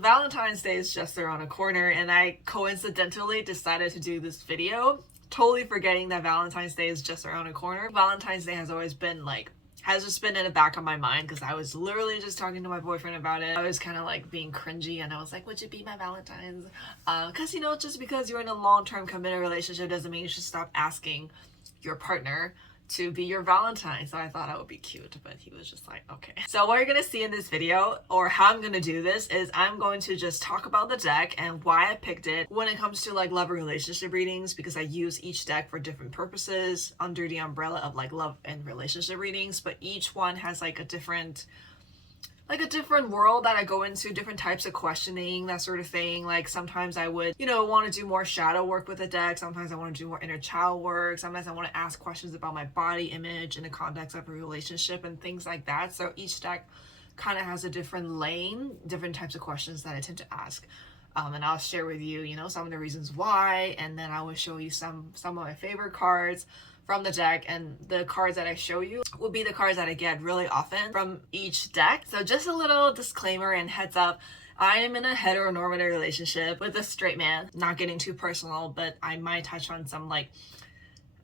Valentine's Day is just around the corner, and I coincidentally decided to do this video, totally forgetting that Valentine's Day is just around the corner. Valentine's Day has always been like, has just been in the back of my mind because I was literally just talking to my boyfriend about it. I was kind of like being cringy and I was like, would you be my Valentine's? Because, you know, just because you're in a long-term committed relationship doesn't mean you should stop asking your partner to be your Valentine. So I thought that would be cute, but he was just like, okay. So what you're gonna see in this video, or how I'm gonna do this, is I'm going to just talk about the deck and why I picked it when it comes to like love and relationship readings, because I use each deck for different purposes under the umbrella of like love and relationship readings, but each one has like a different world that I go into, different types of questioning, that sort of thing. Like sometimes I would, you know, want to do more shadow work with the deck. Sometimes I want to do more inner child work. Sometimes I want to ask questions about my body image in the context of a relationship and things like that. So each deck kind of has a different lane, different types of questions that I tend to ask. And I'll share with you, you know, some of the reasons why, and then I will show you some of my favorite cards from the deck, and the cards that I show you will be the cards that I get really often from each deck. So just a little disclaimer and heads up, I am in a heteronormative relationship with a straight man. Not getting too personal, but I might touch on some like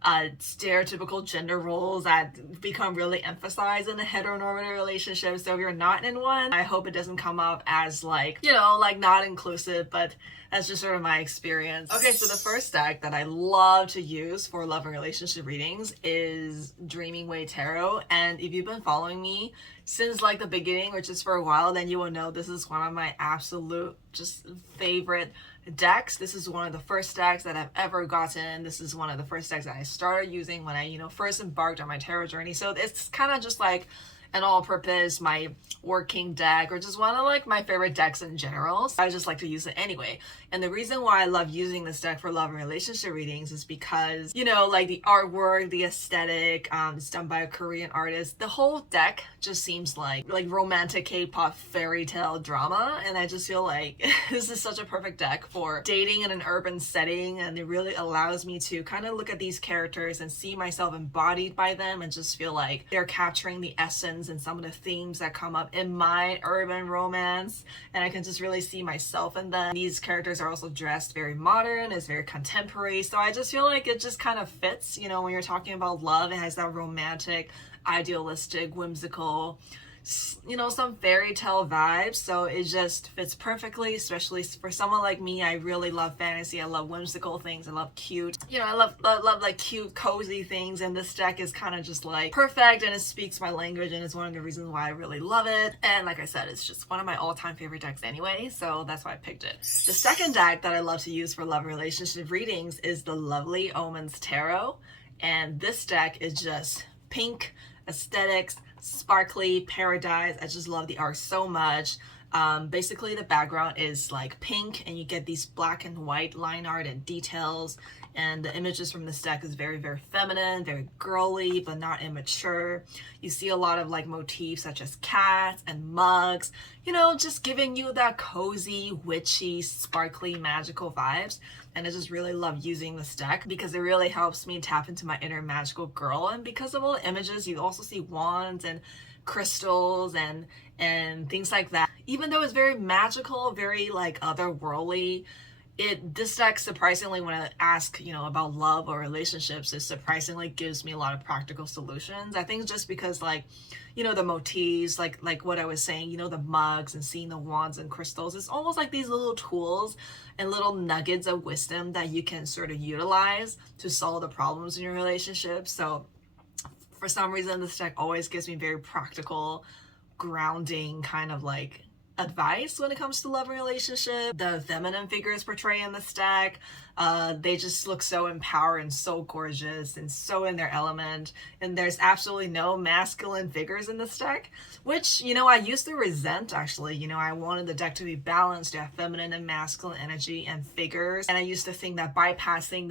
stereotypical gender roles that become really emphasized in a heteronormative relationship. So if you're not in one, I hope it doesn't come up as like, you know, like not inclusive, but that's just sort of my experience. Okay, so the first deck that I love to use for love and relationship readings is Dreaming Way Tarot. And if you've been following me since like the beginning, or just for a while, then you will know this is one of my absolute just favorite decks. This is one of the first decks that I've ever gotten. This is one of the first decks that I started using when I, you know, first embarked on my tarot journey. So it's kind of just like an all-purpose, my working deck, or just one of like my favorite decks in general. So I just like to use it anyway. And the reason why I love using this deck for love and relationship readings is because, you know, like the artwork, the aesthetic, it's done by a Korean artist. The whole deck just seems like romantic K-pop fairy tale drama, and I just feel like this is such a perfect deck for dating in an urban setting, and it really allows me to kind of look at these characters and see myself embodied by them, and just feel like they're capturing the essence and some of the themes that come up in my urban romance, and I can just really see myself in them. These characters are also dressed very modern, it's very contemporary, so I just feel like it just kind of fits, you know, when you're talking about love. It has that romantic, idealistic, whimsical, you know, some fairy tale vibes, so it just fits perfectly, especially for someone like me. I really love fantasy, I love whimsical things, I love cute, you know, I love like cute cozy things, and this deck is kind of just like perfect, and it speaks my language, and it's one of the reasons why I really love it. And like I said, it's just one of my all-time favorite decks anyway, so that's why I picked it. The second deck that I love to use for love and relationship readings is the lovely Omens Tarot, and this deck is just pink aesthetics, sparkly paradise. I just love the art so much. Basically the background is like pink, and you get these black and white line art and details, and the images from this deck is very, very feminine, very girly, but not immature. You see a lot of like motifs such as cats and mugs, you know, just giving you that cozy, witchy, sparkly, magical vibes. And I just really love using this deck because it really helps me tap into my inner magical girl. And because of all the images, you also see wands and crystals and things like that. Even though it's very magical, very like otherworldly, this deck surprisingly, when I ask, you know, about love or relationships, it surprisingly gives me a lot of practical solutions. I think just because, like, you know, the motifs, like what I was saying, you know, the mugs and seeing the wands and crystals, it's almost like these little tools and little nuggets of wisdom that you can sort of utilize to solve the problems in your relationship. So for some reason, this deck always gives me very practical, grounding kind of like advice when it comes to love and relationship. The feminine figures portrayed in this deck, they just look so empowered and so gorgeous and so in their element, and there's absolutely no masculine figures in this deck, which, you know, I used to resent. Actually, you know, I wanted the deck to be balanced, to have feminine and masculine energy and figures, and I used to think that bypassing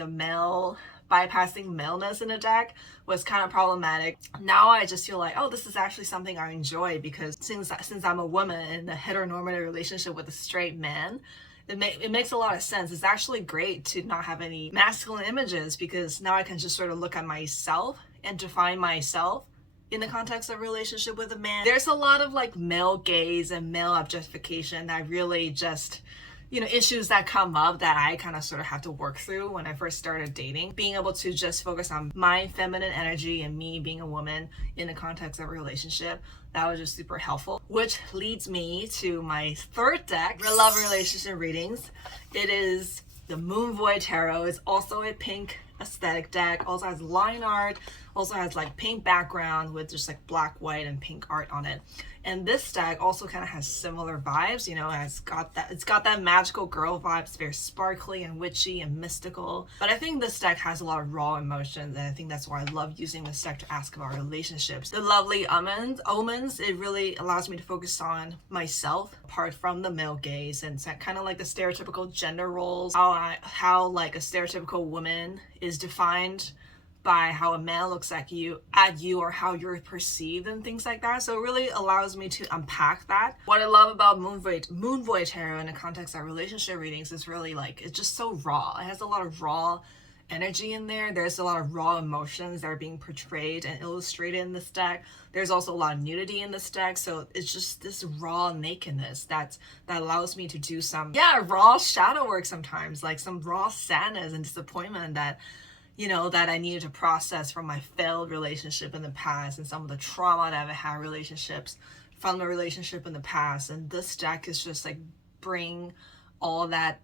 maleness in a deck was kind of problematic. Now I just feel like, oh, this is actually something I enjoy, because since I'm a woman in a heteronormative relationship with a straight man, it makes a lot of sense. It's actually great to not have any masculine images, because now I can just sort of look at myself and define myself in the context of a relationship with a man. There's a lot of like male gaze and male objectification that really just, you know, issues that come up that I kind of sort of have to work through when I first started dating. Being able to just focus on my feminine energy and me being a woman in the context of a relationship, that was just super helpful. Which leads me to my third deck for love and relationship readings. It is the Moon Void Tarot. It's also a pink aesthetic deck, also has line art, also has like pink background with just like black, white, and pink art on it. And this deck also kind of has similar vibes, you know, it's got that magical girl vibes, it's very sparkly and witchy and mystical. But I think this deck has a lot of raw emotions, and I think that's why I love using this deck to ask about relationships. The lovely Omens, it really allows me to focus on myself apart from the male gaze, and it's kind of like the stereotypical gender roles, how like a stereotypical woman is defined by how a man looks at you or how you're perceived and things like that. So it really allows me to unpack that. What I love about Moon Void Tarot in the context of relationship readings is really like, it's just so raw. It has a lot of raw energy in there. There's a lot of raw emotions that are being portrayed and illustrated in this deck. There's also a lot of nudity in this deck, so it's just this raw nakedness that allows me to do some raw shadow work sometimes, like some raw sadness and disappointment that, you know, that I needed to process from my failed relationship in the past and some of the trauma that I've had relationships from the relationship in the past. And this deck is just like bring all that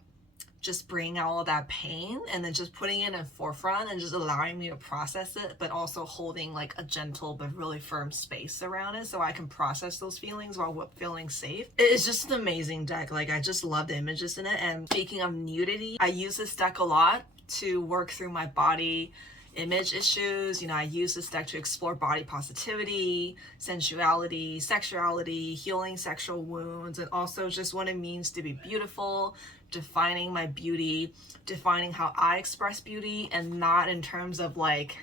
pain and then just putting it in forefront and just allowing me to process it, but also holding like a gentle but really firm space around it so I can process those feelings while feeling safe. It's just an amazing deck. Like, I just love the images in it. And speaking of nudity, I use this deck a lot to work through my body image issues. You know, I use this deck to explore body positivity, sensuality, sexuality, healing sexual wounds, and also just what it means to be beautiful, defining my beauty, defining how I express beauty, and not in terms of like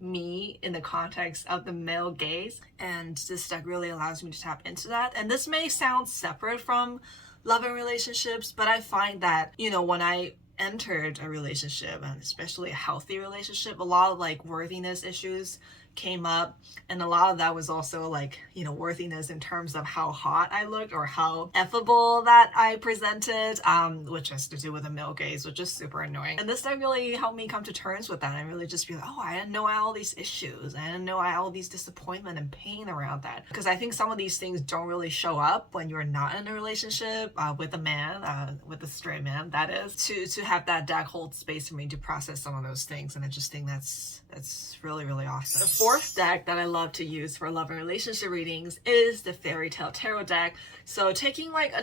me in the context of the male gaze. And this deck really allows me to tap into that. And this may sound separate from love and relationships, but I find that, you know, when I entered a relationship, and especially a healthy relationship, a lot of like worthiness issues came up, and a lot of that was also like, you know, worthiness in terms of how hot I looked or how effable that I presented, which has to do with the male gaze, which is super annoying. And this deck really helped me come to terms with that and really just be like, oh, I didn't know I had all these issues, I didn't know I had all these disappointment and pain around that, because I think some of these things don't really show up when you're not in a relationship with a man, with a straight man, that is, to have that deck hold space for me to process some of those things. And I just think that's really, really awesome. The fourth deck that I love to use for love and relationship readings is the Fairy Tale Tarot deck. So taking like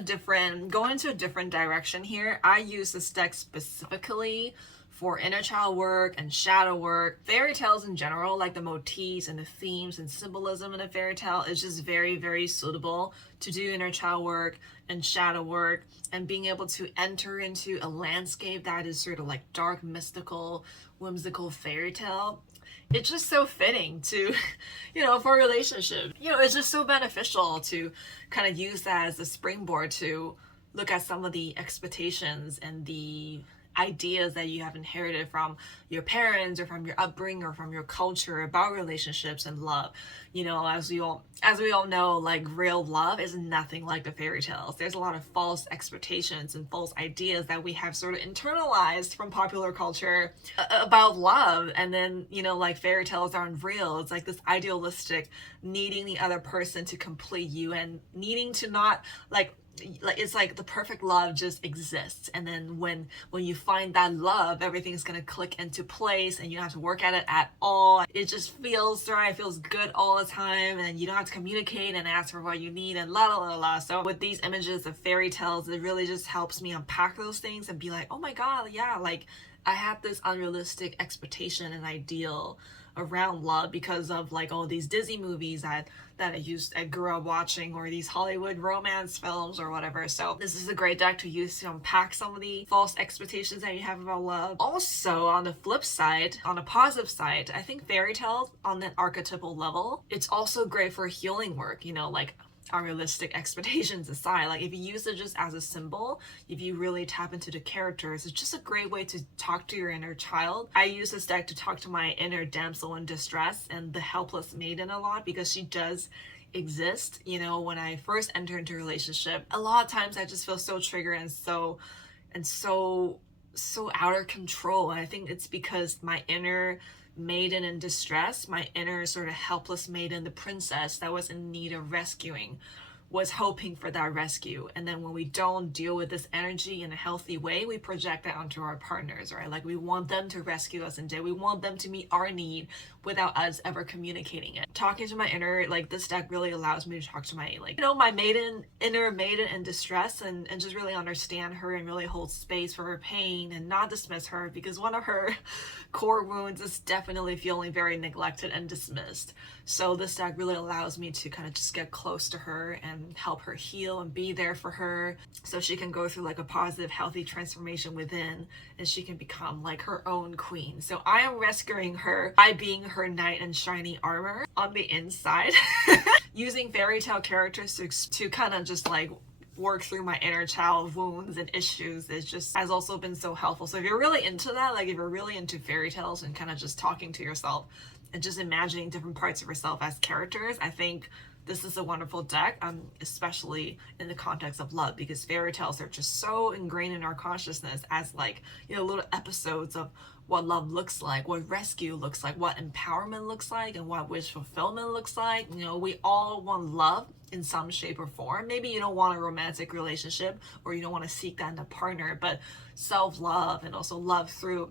going into a different direction here, I use this deck specifically for inner child work and shadow work. Fairy tales in general, like the motifs and the themes and symbolism in a fairy tale, is just very, very suitable to do inner child work and shadow work, and being able to enter into a landscape that is sort of like dark, mystical, whimsical fairy tale. It's just so fitting to, you know, for a relationship. You know, it's just so beneficial to kind of use that as a springboard to look at some of the expectations and the ideas that you have inherited from your parents or from your upbringing or from your culture about relationships and love. You know, as we all know, like, real love is nothing like the fairy tales. There's a lot of false expectations and false ideas that we have sort of internalized from popular culture about love. And then, you know, like, fairy tales aren't real. It's like this idealistic needing the other person to complete you and needing to not like it's like the perfect love just exists, and then when you find that love, everything's gonna click into place and you don't have to work at it at all. It just feels right, feels good all the time, and you don't have to communicate and ask for what you need and la la la la. So with these images of fairy tales, it really just helps me unpack those things and be like, oh my god, yeah, like I had this unrealistic expectation and ideal around love because of like all these Disney movies that I grew up watching, or these Hollywood romance films or whatever. So this is a great deck to use to unpack some of the false expectations that you have about love. Also, on the flip side, on a positive side, I think fairy tales on an archetypal level, it's also great for healing work. You know, like unrealistic expectations aside, like if you use it just as a symbol, if you really tap into the characters, it's just a great way to talk to your inner child. I use this deck to talk to my inner damsel in distress and the helpless maiden a lot, because she does exist. You know, when I first enter into a relationship, a lot of times I just feel so triggered and so out of control. And I think it's because my inner maiden in distress, my inner sort of helpless maiden, the princess that was in need of rescuing, was hoping for that rescue. And then when we don't deal with this energy in a healthy way, we project that onto our partners, right? Like we want them to rescue us and we want them to meet our need without us ever communicating it. Talking to my inner, like this deck really allows me to talk to my, like, you know, my inner maiden in distress, and just really understand her and really hold space for her pain and not dismiss her, because one of her core wounds is definitely feeling very neglected and dismissed. So this deck really allows me to kind of just get close to her and help her heal and be there for her, so she can go through like a positive, healthy transformation within, and she can become like her own queen. So I am rescuing her by being her knight in shiny armor on the inside, using fairy tale characters to kind of just like work through my inner child wounds and issues. It just has also been so helpful. So if you're really into that, like if you're really into fairy tales and kind of just talking to yourself and just imagining different parts of yourself as characters, I think this is a wonderful deck, especially in the context of love, because fairy tales are just so ingrained in our consciousness as like, you know, little episodes of what love looks like, what rescue looks like, what empowerment looks like, and what wish fulfillment looks like. You know, we all want love in some shape or form. Maybe you don't want a romantic relationship, or you don't want to seek that in a partner, but self-love and also love through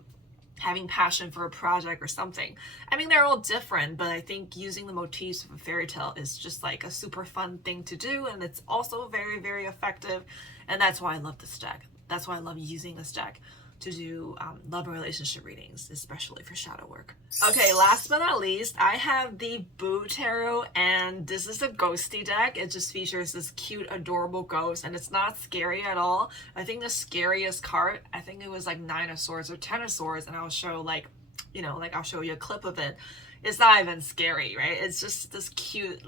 having passion for a project or something. I mean, they're all different, but I think using the motifs of a fairy tale is just like a super fun thing to do, and it's also very, very effective. And that's why I love this deck. That's why I love using this deck to do love and relationship readings, especially for shadow work. Okay, last but not least, I have the Boo Tarot, and this is a ghosty deck. It just features this cute, adorable ghost, and it's not scary at all. I think the scariest card, I think it was like 9 of Swords or 10 of Swords, and I'll show like, you know, like I'll show you a clip of it. It's not even scary, right? It's just this cute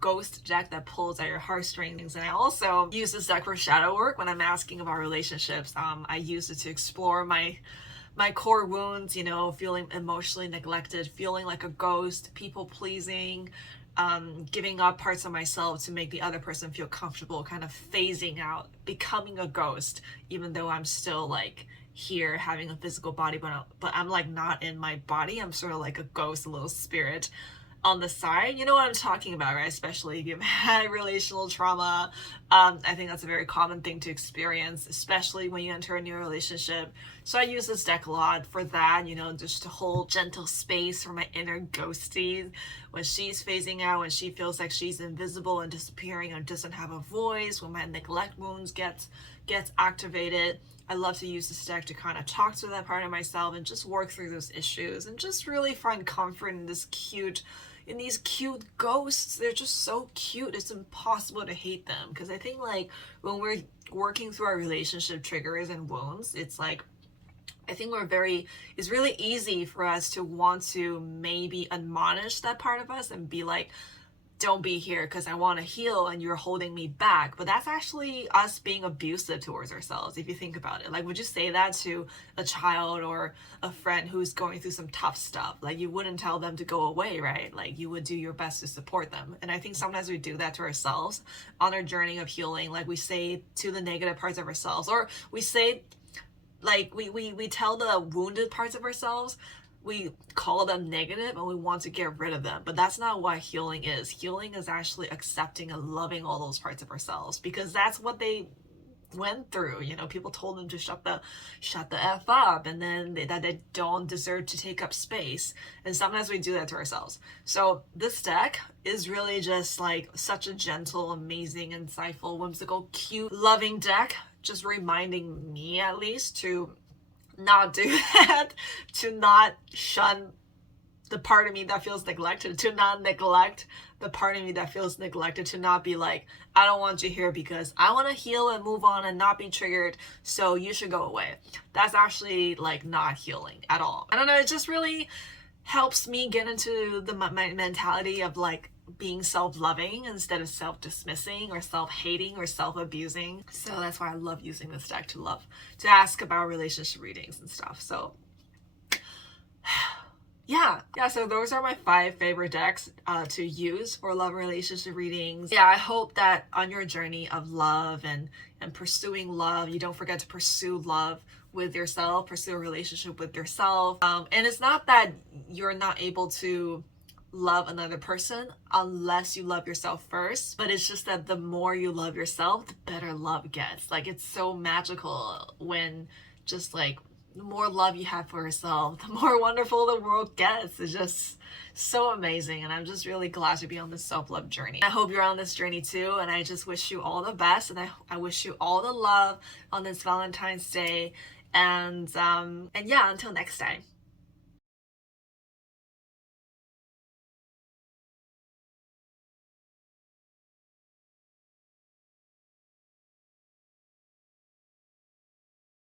ghost deck that pulls at your heartstrings. And I also use this deck for shadow work when I'm asking about relationships. I use it to explore my core wounds, you know, feeling emotionally neglected, feeling like a ghost, people pleasing, giving up parts of myself to make the other person feel comfortable, kind of phasing out, becoming a ghost, even though I'm still like here having a physical body, but I'm like not in my body. I'm sort of like a ghost, a little spirit on the side. You know what I'm talking about, right? Especially if you've had relational trauma. I think that's a very common thing to experience, especially when you enter a new relationship. So I use this deck a lot for that, you know, just to hold gentle space for my inner ghosties when she's phasing out, when she feels like she's invisible and disappearing and doesn't have a voice, when my neglect wounds gets activated. I love to use this deck to kind of talk to that part of myself and just work through those issues and just really find comfort in these cute ghosts. They're just so cute. It's impossible to hate them, because I think like when we're working through our relationship triggers and wounds, it's like, I think it's really easy for us to want to maybe admonish that part of us and be like, don't be here because I want to heal and you're holding me back. But that's actually us being abusive towards ourselves, if you think about it. Like, would you say that to a child or a friend who's going through some tough stuff? Like, you wouldn't tell them to go away, right? Like, you would do your best to support them. And I think sometimes we do that to ourselves on our journey of healing. Like, we say to the negative parts of ourselves, or we say, like, we tell the wounded parts of ourselves, we call them negative and we want to get rid of them. But that's not what healing is. Healing is actually accepting and loving all those parts of ourselves, because that's what they went through. You know, people told them to shut the F up, and then that they don't deserve to take up space. And sometimes we do that to ourselves. So this deck is really just like such a gentle, amazing, insightful, whimsical, cute, loving deck, just reminding me at least to not do that, to not shun the part of me that feels neglected, to not neglect the part of me that feels neglected, to not be like, I don't want you here because I want to heal and move on and not be triggered, so you should go away. That's actually like not healing at all. I don't know, it just really helps me get into my mentality of like being self-loving instead of self-dismissing or self-hating or self-abusing. So that's why I love using this deck to ask about relationship readings and stuff. So yeah, so those are my 5 favorite decks to use for love and relationship readings. Yeah, I hope that on your journey of love and pursuing love, you don't forget to pursue love with yourself, pursue a relationship with yourself. And it's not that you're not able to love another person unless you love yourself first, but it's just that the more you love yourself, the better love gets. Like, it's so magical when just like the more love you have for yourself, the more wonderful the world gets. It's just so amazing, and I'm just really glad to be on this self-love journey. I hope you're on this journey too, and I just wish you all the best, and I wish you all the love on this Valentine's Day, and yeah, until next time.